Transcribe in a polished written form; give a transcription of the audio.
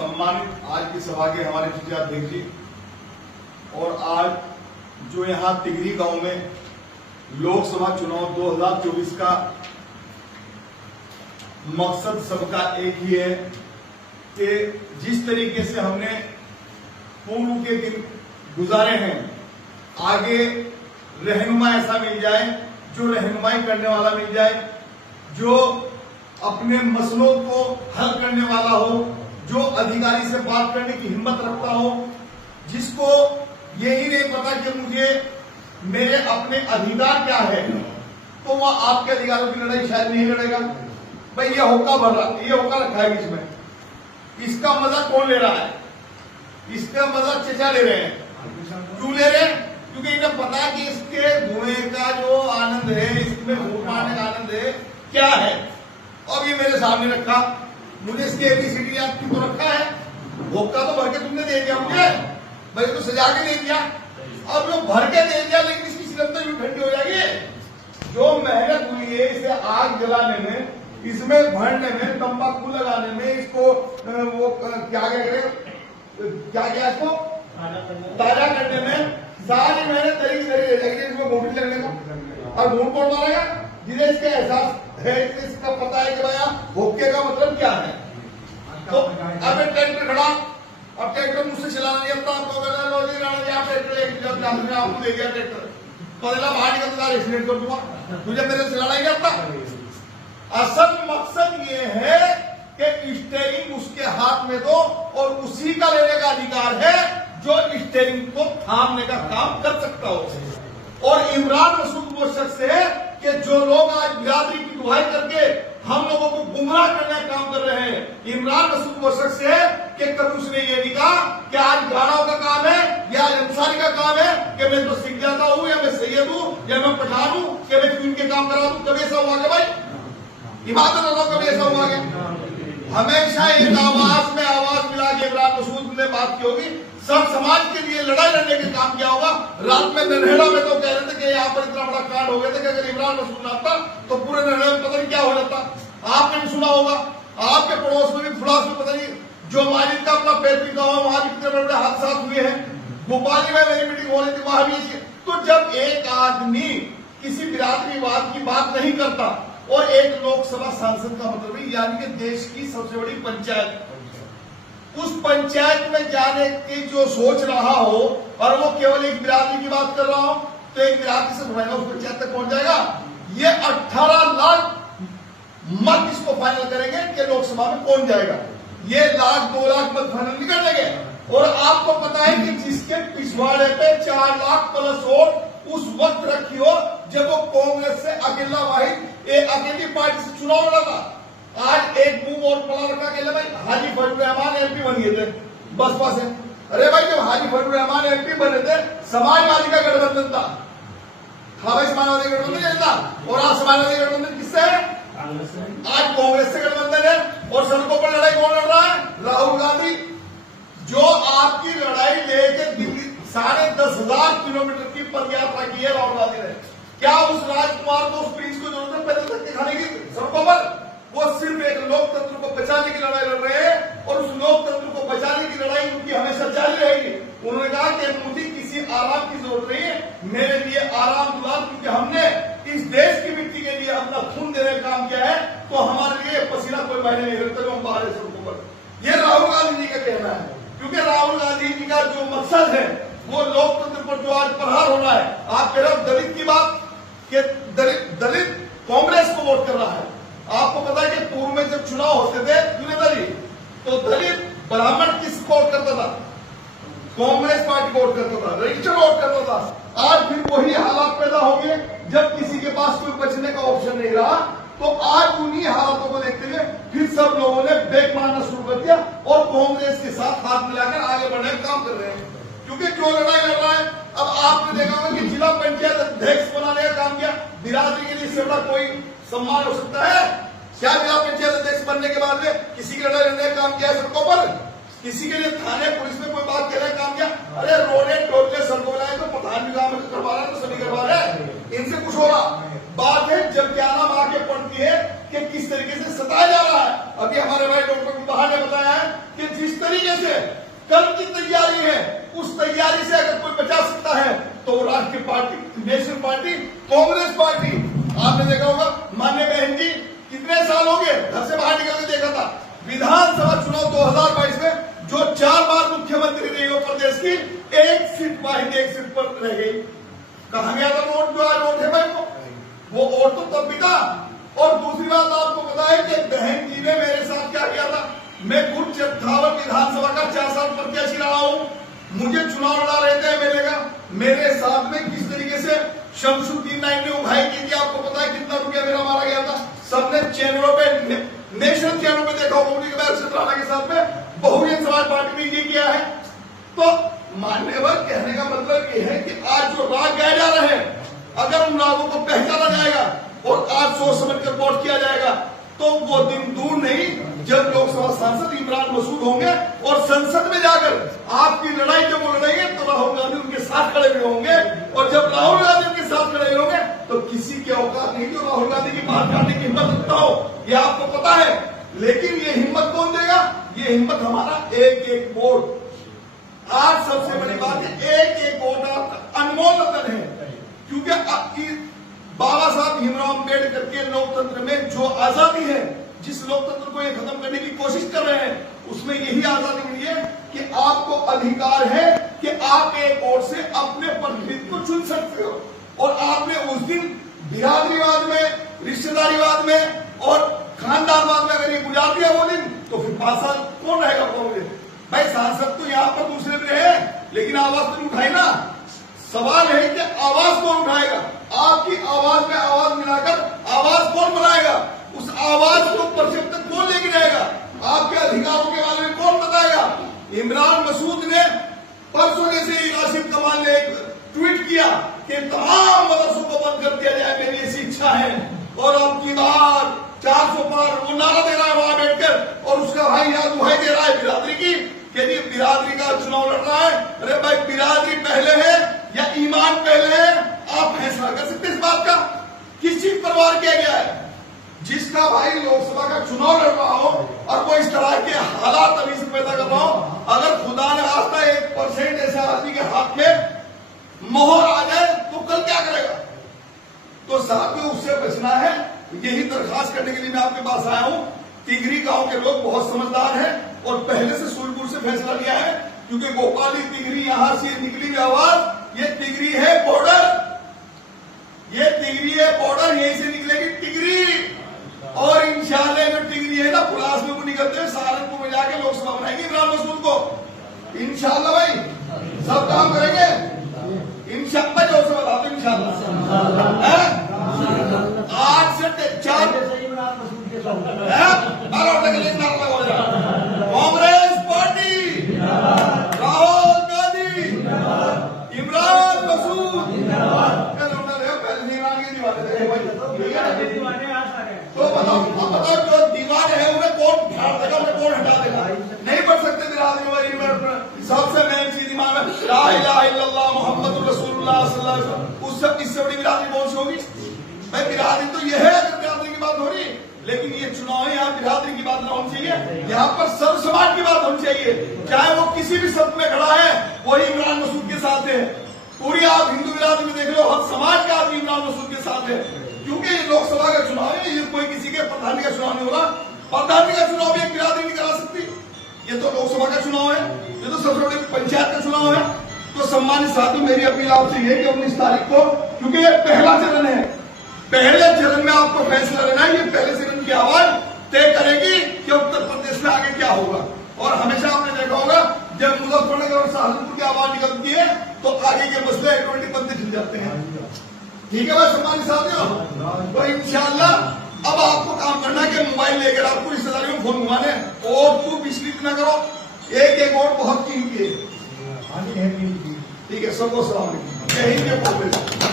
सम्मानित आज की सभा के हमारे जिलाध्यक्ष जी और आज जो यहाँ तिगरी गांव में लोकसभा चुनाव 2024 का मकसद सबका एक ही है कि जिस तरीके से हमने पूर्व के दिन गुजारे हैं, आगे रहनुमा ऐसा मिल जाए जो रहनुमाई करने वाला मिल जाए, जो अपने मसलों को हल करने वाला हो, जो अधिकारी से बात करने की हिम्मत रखता हो, जिसको यही नहीं पता कि मुझे मेरे अपने अधिकार क्या है, तो वह आपके अधिकारों की लड़ाई शायद नहीं लड़ेगा। भाई ये होका भर रहा, ये होका रखा है इसमें, इसका मजा कौन ले रहा है? इसका मजा चचा ले रहे हैं। क्यों ले रहे हैं? क्योंकि इन्हें पता है कि इसके धुएं का जो आनंद है, इसमें फूट मारने का आनंद है क्या है। अब ये मेरे सामने रखा, मुझे इसके एबीसीडी याद की तो रखा है, होका तो भर के तुमने दे दिया मुझे, भाई तो सजा के दे दिया, अब जो भर के दे दिया, लेकिन इसकी सिरंदर भी ठंडी हो जाएगी। जो मेहनत हुई है इसे आग जलाने में, इसमें भरने में, तंबाकू लगाने में, इसको वो क्या क्या इसको ताजा करने में सारी मेहनत तरीके से रह जाएगी। इसको घूट लगने का, और घूट कौन मारेगा? जिन्हें इसका एहसास है, इसका पता है कि भैया होके का मतलब क्या है। तो अब ट्रैक्टर खड़ा, अब ट्रैक्टर मुझसे चलाना नहीं आता, आपको कहना लो जी राणा जी आप ट्रैक्टर आपको दे दिया ट्रैक्टर, पहला बाहर निकलता एक्सीडेंट कर दूंगा, तुझे मेरे चलाना ही आता। असल मकसद ये है कि स्टीयरिंग उसके हाथ में दो और उसी का लेने का अधिकार है जो स्टीयरिंग को थामने का काम कर सकता हो। और इमरान मसूद वो शख्स है कि जो लोग आज बिरादरी की दुहाई करके हम लोगों को गुमराह करने का काम कर रहे हैं, इमरान मसूद वो शख्स है कि कभी उसने ये नहीं कहा कि आज गाड़ाओं का काम है या अंसारी का काम है कि मैं तो सिख जाता हूं या मैं सैयद हूं या मैं पठान हूं कि मैं क्यों के काम करा दूं। कभी ऐसा हुआ क्या भाई? इबादत अल्लाह कभी ऐसा हुआ क्या? हमेशा एक आवाज में आवाज मिला के इमरान मसूद ने बात की होगी, सब समाज के लिए लड़ाई लड़ने के काम किया होगा। रात में नन्हेड़ा में तो कह रहे थे कि यहाँ पर इतना बड़ा कांड हो गया था कि अगर इमरान मसूद ना आता तो पूरे नन्हेड़ा में पता नहीं क्या हो जाता। आपने भी सुना होगा, आपके पड़ोस में भी फुलास में पता नहीं जो मालिक का अपना पैतृक गांव है वहां भी कितने बड़े बड़े हादसा हुए हैं। भोपाली में मेरी मीटिंग हो रही थी, वहां भी। तो जब एक आदमी किसी बिरादरीवाद की बात नहीं करता और एक लोकसभा सांसद का मतलब है यानी कि देश की सबसे बड़ी पंचायत, उस पंचायत में जाने की जो सोच रहा हो और वो केवल एक बिरादरी की बात कर रहा हो, तो एक बिरादरी से बढ़ाएगा उस पंचायत तक पहुंच जाएगा। ये 18 लाख मत इसको फाइनल करेंगे कि लोकसभा में कौन जाएगा। ये 1-2 लाख मत फाइनल नहीं कर देंगे। और आपको पता है कि जिसके पिछवाड़े पे 4 लाख प्लस वोट उस वक्त रखी हो जब वो कांग्रेस से अकेला वाहिद अकेली पार्टी से चुनाव लड़ा था। आज एक मुंह वोट पड़ा रखा अकेले भाई हाजी फजल रहमान एमपी बन गए थे बसपा से। अरे भाई जब हाजी फजल रहमान एमपी बने थे समाजवादी का गठबंधन था भाई, समाजवादी गठबंधन था। और आज समाजवादी गठबंधन किससे है? आज कांग्रेस से गठबंधन है। और सड़कों पर लड़ाई कौन लड़ रहा है? राहुल गांधी, जो आपकी लड़ाई लेके दिल्ली 10,500 किलोमीटर की पद यात्रा की है राहुल गांधी ने। क्या उस राजकुमार को, उस प्रिंस को जरूरत है पैदल धक्के खाने की सड़कों पर? वो सिर्फ एक लोकतंत्र को बचाने की लड़ाई लड़ रहे हैं और उस लोकतंत्र को बचाने की लड़ाई उनकी हमेशा जारी रहेगी। उन्होंने कहा कि मुझे किसी आराम की जरूरत नहीं है, मेरे लिए आराम दुलार, क्योंकि हमने इस देश की मिट्टी के लिए अपना खून देने का काम किया है, तो हमारे लिए पसीना कोई मायने नहीं रखता हम बाहर सड़कों पर। यह राहुल गांधी जी का कहना है, क्योंकि राहुल गांधी जी का जो मकसद है वो लोकतंत्र पर जो आज प्रहार होना है। आप कह रहे हो दलित की बात कि दलित कांग्रेस को वोट कर रहा है। आपको पता है कि पूर्व में जब चुनाव होते थे दूरदर्शी, तो दलित ब्राह्मण किसको वोट करता था? कांग्रेस पार्टी को वोट करता था, रजिस्टर वोट करता था। आज फिर वही हालात पैदा हो गए जब किसी के पास कोई बचने का ऑप्शन नहीं रहा, तो आज उन्हीं हालातों को देखते हुए फिर सब लोगों ने ब्रेक मारना शुरू कर दिया और कांग्रेस के साथ हाथ मिलाकर आगे बढ़ने का काम कर रहे हैं। क्योंकि जो लड़ाई लड़ रहा है, अब आपने देखा होगा कि जिला पंचायत अध्यक्ष बनाने का काम किया। बिरादरी के लिए इससे बड़ा कोई सम्मान हो सकता है क्या? जिला पंचायत अध्यक्ष बनने के बाद में किसी की लड़ाई लड़ने का काम किया सड़कों पर? किसी के लिए थाने पुलिस में कोई बात कहने का काम किया? अरे रोडे टोले सड़कों बनाए तो प्रधान भी काम करवा रहे हैं, तो सभी करवा रहे हैं, इनसे कुछ हो रहा। बात है जब क्या नाम आके पड़ती है कि किस तरीके से सताया जा रहा है। अभी हमारे भाई डॉक्टर गुलबहार ने बताया है कि जिस जिस तरीके से कल की तैयारी है, उस तैयारी से अगर कोई बचा सकता है तो वो राष्ट्रीय party, national party, Congress party. आपने देखा होगा माननीय बहन जी कितने साल हो गए घर से बाहर निकल के देखा था, विधानसभा चुनाव 2022 में जो 4 बार मुख्यमंत्री रही हो प्रदेश की, एक सीट पर रह गई। कहा गया था वोट जो है वोट है भाई वो वोट तो तब भी था। और दूसरी बात आपको पता है कि बहन जी ने मेरे साथ क्या किया था, मैं खुद चट्ठावल विधानसभा का 4 साल प्रत्याशी रहा हूं, मुझे चुनाव लड़ा रहे थे एमएलए का, मेरे साथ में किस तरीके से शमशुद्दीन नाइक ने उठाई की थी, आपको पता है कितना रुपया मेरा मारा गया था। सबने चैनलों पे, नेशनल चैनलों पे देखा होगा, उनके बाद राणा के साथ में बहुजन समाज पार्टी ने ये किया है। तो मान्यवर कहने का मतलब ये है कि आज जो राग गाए जा रहे हैं, अगर उन रागों को पहचाना जाएगा और आज सोच समझ कर वोट किया जाएगा तो वो दिन दूर नहीं जब लोकसभा सांसद इमरान मसूद होंगे और संसद में जाकर आपकी लड़ाई जब वो लड़ेंगे तो राहुल गांधी उनके साथ खड़े हुए होंगे, और जब राहुल गांधी उनके साथ खड़े होंगे तो किसी के औकात नहीं जो राहुल गांधी की बात करने की हिम्मत रखता हो, ये आपको पता है। लेकिन ये हिम्मत कौन देगा? ये हिम्मत हमारा एक एक वोट। आज सबसे बड़ी बात है एक एक वोट अनमोल रतन है, क्योंकि आपकी बाबा साहब भीमराव अम्बेडकर के लोकतंत्र में जो आजादी है, जिस लोकतंत्र को ये खत्म करने की कोशिश कर रहे हैं, उसमें यही आजादी मिली है कि आपको अधिकार है कि आप एक वोट से अपने प्रतिनिधि को चुन सकते हो। और आपने उस दिन बिरादरीवाद में, रिश्तेदारीवाद में और खानदानवाद में अगर ये गुजार दिया वो दिन, तो फिर 5 साल कौन रहेगा कांग्रेस? भाई सांसद तो यहाँ पर दूसरे भी रहे, लेकिन आवाज तो उठाई ना। सवाल है कि आवाज कौन उठाएगा? आपकी आवाज में आवाज मिलाकर आवाज कौन बनाएगा? उस आवाज को परिषद तक कौन लेके जाएगा? आपके अधिकारों के बारे में कौन बताएगा? इमरान मसूद ने परसों जैसे ही राशिद कमाल ने एक ट्वीट किया कि तमाम मदरसों को बंद कर दिया जाए, मेरी ऐसी इच्छा है। और अब की बार 400 पार वो नारा दे रहा है वहां बैठकर, और उसका भाई यहाँ दुहाई दे रहा है बिरादरी की कि ये बिरादरी का चुनाव लड़ रहा है। अरे भाई बिरादरी पहले है या ईमान पहले है? आप फैसला कर सकते हैं इस बात का। किस चीज पर वार किया गया है? जिसका भाई लोकसभा का चुनाव लड़ रहा हो और वो इस तरह के हालात अभी से पैदा कर रहा हो, अगर खुदा ने आता 1% ऐसे आदमी के हाथ में मोहर आ जाए तो कल क्या करेगा? तो साथियों उससे बचना है। यही दरखास्त करने के लिए मैं आपके पास आया हूं। तिगरी गांव के लोग बहुत समझदार हैं और पहले से सूरजपुर से फैसला लिया है, क्योंकि गोपाली तिगरी यहां से निकली हुई आवाज, ये तिगरी है बॉर्डर, ये तिगरी है बॉर्डर, यहीं से निकलेगी तिगरी। और इंशाल्लाह जो तिगरी है ना पुलास में वो निकलते हैं सहारनपुर में जाके लोकसभा बनाएंगे इमरान मसूद को। इंशाल्लाह भाई सब काम करेंगे इंशाल्लाह, जो से बता दो इंशाल्लाह। आज से 4 कांग्रेस पार्टी, राहुल गांधी, इमरान मसूद, तो बताओ जो दीवाने हैं उन्हें कौन ध्यान देगा, उन्हें कौन हटा देगा? नहीं पढ़ सकते बिरादरी में सबसे मेन चीज दिमाग में ला इलाहा इल्लल्लाह मुहम्मदुर रसूलुल्लाह सल्लल्लाहु अलैहि वसल्लम, उससे इससे बड़ी बिरादरी कौन सी होगी? भाई बिरादरी तो ये है, अगर बिरादरी की बात हो रही, लेकिन ये चुनाव है, यहाँ बिरादरी की बात ना होनी चाहिए, यहाँ पर सर्व समाज की बात होनी चाहिए। चाहे वो किसी भी सत्य में खड़ा है, वही इमरान मसूद के साथ है। पूरी आप हिंदू बिरादरी में देख लो, हर समाज का आदमी इमरान मसूद के साथ है, क्योंकि ये लोकसभा का चुनाव है, ये कोई किसी के प्रधानी का चुनाव नहीं हो रहा। प्रधानी का चुनाव भी एक बिरादरी नहीं करा सकती, ये तो लोकसभा का चुनाव है, ये तो सबसे बड़ी पंचायत का चुनाव है। तो सम्मानित साथियों, मेरी अपील आपसे ये कि 19 तारीख को, क्योंकि ये पहला चरण है, पहले चरण में आपको फैसला लेना है। ये पहले चरण की आवाज तय करेगी कि उत्तर प्रदेश में आगे क्या होगा। और हमेशा आपने देखा होगा जब मुजफ्फरनगर और सहारनपुर की आवाज निकलती है तो आगे के मसले ऑटोमेटिक बनते चल जाते हैं। ठीक है भाई सम्मानित साथियों, तो इंशाल्लाह अब आपको काम करना है कि मोबाइल लेकर आपको रिश्तेदारी में फोन घुमाने और तू विचलित न करो, एक एक वोट बहुत कीमती है। ठीक है, सबको सलाम। जय हिंद, जय कांग्रेस।